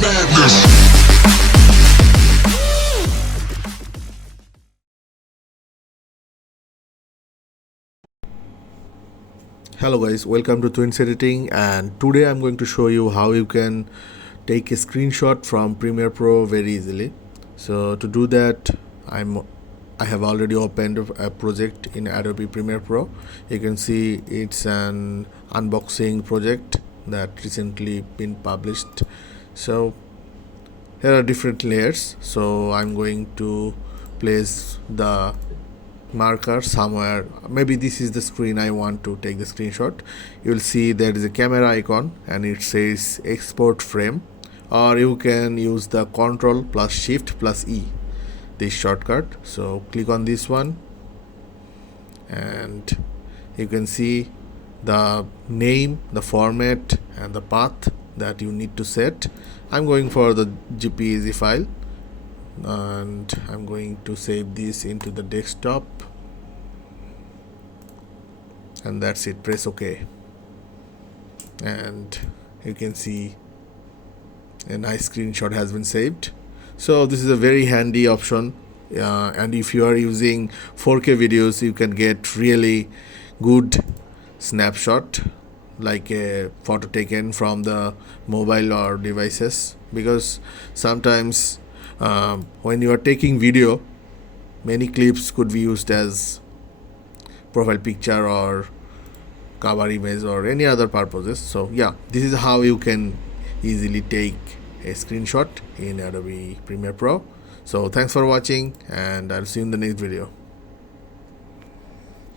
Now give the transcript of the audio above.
madness. Hello guys, welcome to Tuhin editing, and today I'm going to show you how you can take a screenshot from Premiere Pro very easily. So to do that, I have already opened a project in Adobe Premiere Pro. You can see it's an unboxing project that recently been published. So here are different layers. So I'm going to place the marker somewhere. Maybe this is the screen I want to take the screenshot. You will see there is a camera icon and it says export frame, or you can use the Ctrl plus Shift plus E, this shortcut. So click on this one and you can see the name, the format and the path that you need to set. I'm going for the JPEG file and I'm going to save this into the desktop, and that's it. Press OK and you can see a nice screenshot has been saved. So this is a very handy option, and if you are using 4K videos, you can get really good snapshot, like a photo taken from the mobile or devices, because sometimes when you are taking video, many clips could be used as profile picture or cover image or any other purposes. So yeah, this is how you can easily take a screenshot in Adobe Premiere Pro. So thanks for watching, and I'll see you in the next video.